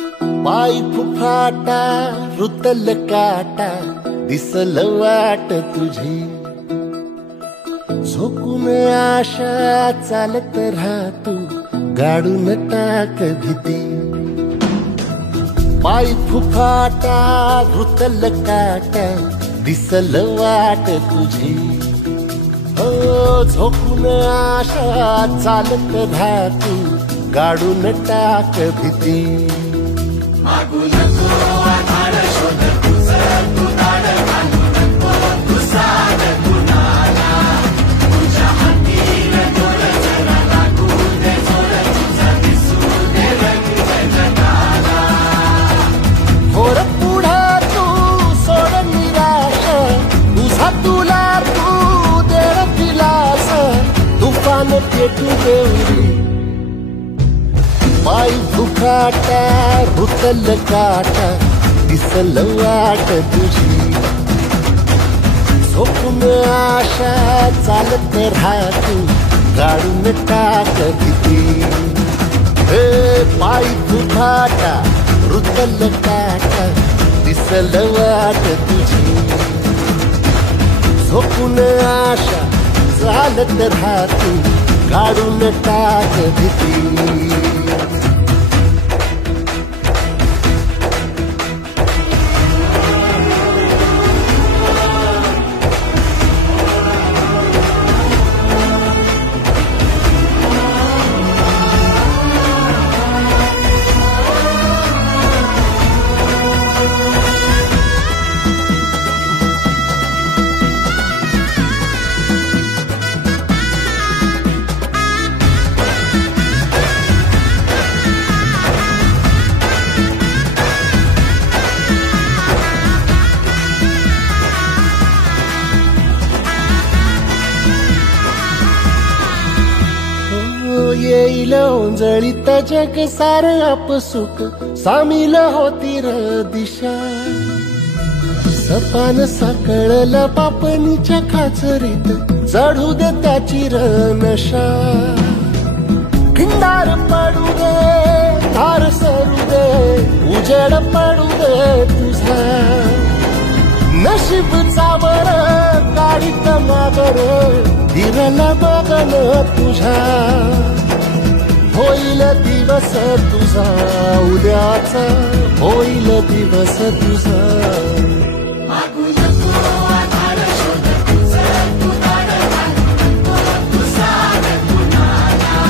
पाय फुफाटा रुतल काटा दिसल वाट तुझी झोकून आशा चालत राहतो गाडून टाक भीती पाय फुफाटा रुतल काटा दिसल वाट तुझी झोकून आशा चालत राहतो गाडून टाक भीती मागू नको आधार शोध तुझं तू दाड घालू नको तू साध कुणाला तुझ्या हातीन दोर जरा लागू दे जोर तुझा दिसू दे रंग जगाला थोर पुढे तू सोड निराश तुझा तुला तू दे दिलास तुफान पेटू देऊरी पाय फुफाटा रुतल काटा दिसल वाट तुझी झोपून आशा चालत राहतो गाडून टाक भीती पाय फुफाटा रुतल काटा दिसल वाट तुझी झोपून आशा चालत राहतो गाडून टाक भीती येईल ओंजळीत जग सार आपसुक सामील होती र दिशा सपान साकळल पापणीच्या खाचरीत चढू दे त्याची र नशा खिंडार पडू दे धार सरू दे उजेड पडू दे तुझा नशीब चावर काढीत मागर दिरल बगन तुझा होईल दिवस तुझा उद्याचा होईल दिवस तुझा मागू नको